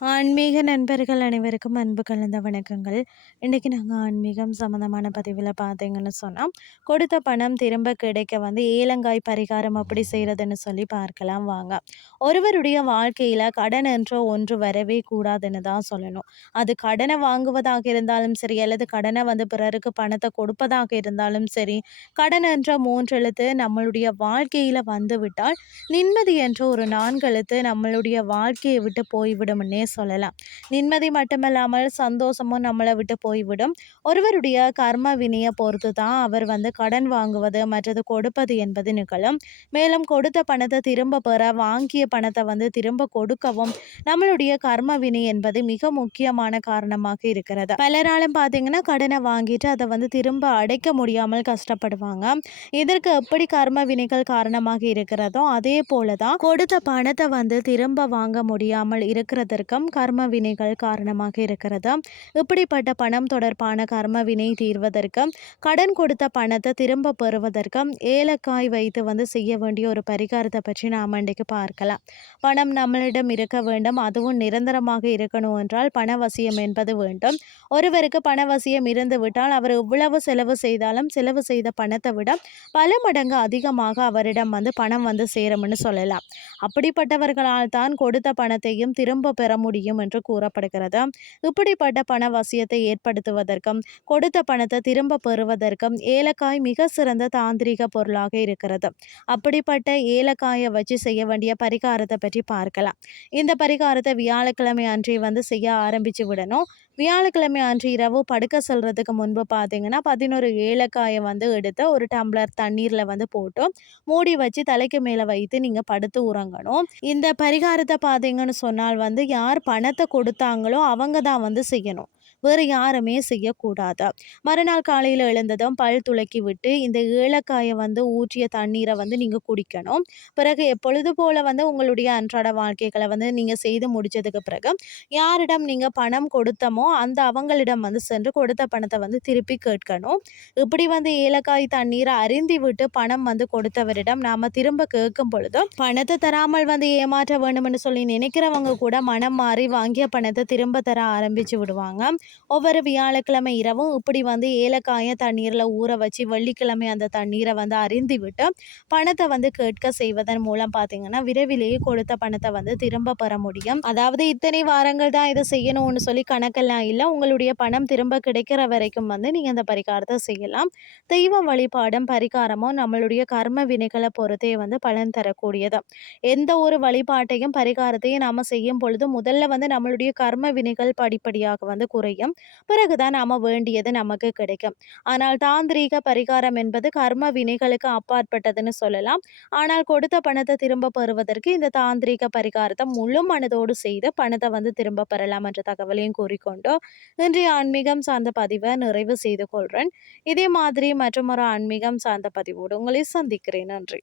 ஆன்மீக நண்பர்கள் அனைவருக்கும் அன்பு கலந்த வணக்கங்கள். இன்றைக்கி நாங்கள் ஆன்மீகம் சம்மந்தமான பதிவில் பார்த்தீங்கன்னு சொன்னால் கொடுத்த பணம் திரும்ப கிடைக்க வந்து ஏலங்காய் பரிகாரம் அப்படி செய்கிறதுன்னு சொல்லி பார்க்கலாம் வாங்க. ஒருவருடைய வாழ்க்கையில் கடன் என்ற ஒன்று வரவே கூடாதுன்னு தான் சொல்லணும். அது கடனை வாங்குவதாக இருந்தாலும் சரி அல்லது கடனை வந்து பிறருக்கு பணத்தை கொடுப்பதாக இருந்தாலும் சரி கடன் என்ற மூன்றெழுத்து நம்மளுடைய வாழ்க்கையில் வந்துவிட்டால் நிம்மதி என்ற ஒரு நான்கெழுத்து நம்மளுடைய வாழ்க்கையை விட்டு போய்விடும்னே சொல்லலாம். நிம்மதி மட்டுமல்லாமல் சந்தோஷமும் நம்மளை விட்டு போய்விடும். ஒருவருடைய கர்ம வினையை பொறுத்து தான் அவர் வந்து கடன் வாங்குவது மற்றது கொடுப்பது என்பது நிகழும். மேலும் கொடுத்த பணத்தை திரும்ப பெற வாங்கிய பணத்தை வந்து திரும்ப கொடுக்கவும் நம்மளுடைய கர்ம வினை என்பது மிக முக்கியமான காரணமாக இருக்கிறது. பலராலும் பார்த்தீங்கன்னா கடனை வாங்கிட்டு அதை வந்து திரும்ப அடைக்க முடியாமல் கஷ்டப்படுவாங்க. இதற்கு எப்படி கர்ம வினைகள் காரணமாக இருக்கிறதோ அதே போல தான் கொடுத்த பணத்தை வந்து திரும்ப வாங்க முடியாமல் இருக்கிறதற்கு மூலம் கர்ம வினைகள் காரணமாக இருக்கிறது. இப்படிப்பட்ட பணம் தொடர்பான கர்ம வினை தீர்வதற்கு கடன் கொடுத்த பணத்தை திரும்ப பெறுவதற்கு ஏலக்காய் வைத்து வந்து செய்ய வேண்டிய ஒரு பரிகாரத்தை பற்றி நாம் இன்றைக்கு பார்க்கலாம். பணம் நம்மளிடம் இருக்க வேண்டும். அதுவும் நிரந்தரமாக இருக்கணும் என்றால் பணவசியம் என்பது வேண்டும். ஒருவருக்கு பணவசியம் இருந்து விட்டால் அவர் இவ்வளவு செலவு செய்தாலும் செலவு செய்த பணத்தை விட பல மடங்கு அதிகமாக அவரிடம் வந்து பணம் வந்து சேரும்னு சொல்லலாம். அப்படிப்பட்டவர்களால் தான் கொடுத்த பணத்தையும் திரும்ப பெற முடியும். என்று கூறப்படுகிறது. இப்படிப்பட்ட பண வசியத்தை ஏற்படுத்துவதற்கும் கொடுத்த பணத்தை திரும்ப பெறுவதற்கும் ஏலக்காய் மிக சிறந்த தாந்திரிக பொருளாக இருக்கிறது. அப்படிப்பட்ட ஏலக்காயை வச்சு செய்ய வேண்டிய பரிகாரத்தை பற்றி பார்க்கலாம். இந்த பரிகாரத்தை வியாழக்கிழமை அன்றை வந்து செய்ய ஆரம்பிச்சு விடணும். வியாழக்கிழமை அன்று இரவு படுக்க சொல்கிறதுக்கு முன்பு பார்த்தீங்கன்னா பதினோரு ஏலக்காயை வந்து எடுத்து ஒரு டம்ளர் தண்ணீரில் வந்து போட்டு மூடி வச்சு தலைக்கு மேலே வைத்து நீங்கள் படுத்து உறங்கணும். இந்த பரிகாரத்தை பார்த்தீங்கன்னு சொன்னால் வந்து யார் பணத்தை கொடுத்தாங்களோ அவங்க தான் வந்து செய்யணும். வேறு யாருமே செய்யக்கூடாது. மறுநாள் காலையில் எழுந்ததும் பல் துளக்கி விட்டு இந்த ஏலக்காயை வந்து ஊற்றிய தண்ணீரை வந்து நீங்கள் குடிக்கணும். பிறகு எப்பொழுது போல் வந்து உங்களுடைய அன்றாட வாழ்க்கைகளை வந்து நீங்கள் செய்து முடித்ததுக்கு பிறகு யாரிடம் நீங்கள் பணம் கொடுத்தமோ அந்த அவங்களிடம் வந்து சென்று கொடுத்த பணத்தை வந்து திருப்பி கேட்கணும். இப்படி வந்து ஏலக்காய் தண்ணீரை அருந்தி விட்டு பணம் வந்து கொடுத்தவரிடம் நாம் திரும்ப கேட்கும் பொழுது பணத்தை தராமல் வந்து ஏமாற்ற வேண்டும்னு சொல்லி நினைக்கிறவங்க கூட மனம் மாறி வாங்கிய பணத்தை திரும்ப தர ஆரம்பித்து விடுவாங்க. ஒவ்வொரு வியாழக்கிழமை இரவும் இப்படி வந்து ஏலக்காயை தண்ணீரில் ஊற வச்சு வெள்ளிக்கிழமை அந்த தண்ணீரை வந்து அறிந்து விட்டு பணத்தை வந்து கேட்க செய்வதன் மூலம் பார்த்தீங்கன்னா விரைவிலேயே கொடுத்த பணத்தை வந்து திரும்ப பெற முடியும். அதாவது இத்தனை வாரங்கள் தான் இதை செய்யணும்னு சொல்லி கணக்கெல்லாம் இல்லை. உங்களுடைய பணம் திரும்ப கிடைக்கிற வரைக்கும் வந்து நீங்கள் அந்த பரிகாரத்தை செய்யலாம். தெய்வ வழிபாடும் பரிகாரமும் நம்மளுடைய கர்ம வினைகளை பொறுத்தே வந்து பலன் தரக்கூடியது. எந்த ஒரு வழிபாட்டையும் பரிகாரத்தையும் நாம் செய்யும் பொழுது முதல்ல வந்து நம்மளுடைய கர்ம வினைகள் படிப்படியாக வந்து குறையும். முடியும். பிறகுதான் நாம வேண்டியது நமக்கு கிடைக்கும். ஆனால் தாந்திரீக பரிகாரம் என்பது கர்ம வினைகளுக்கு அப்பாற்பட்டதுன்னு சொல்லலாம். ஆனால் கொடுத்த பணத்தை திரும்ப பெறுவதற்கு இந்த தாந்திரீக பரிகாரத்தை முழு மனதோடு செய்து பணத்தை வந்து திரும்ப பெறலாம் என்ற தகவலையும் கூறிக்கொண்டு இன்றைய ஆன்மீகம் சார்ந்த பதிவை நிறைவு செய்து கொள்கிறேன் இதே மாதிரி மற்றும் ஒரு ஆன்மீகம் சார்ந்த பதிவோடு உங்களை சந்திக்கிறேன். நன்றி.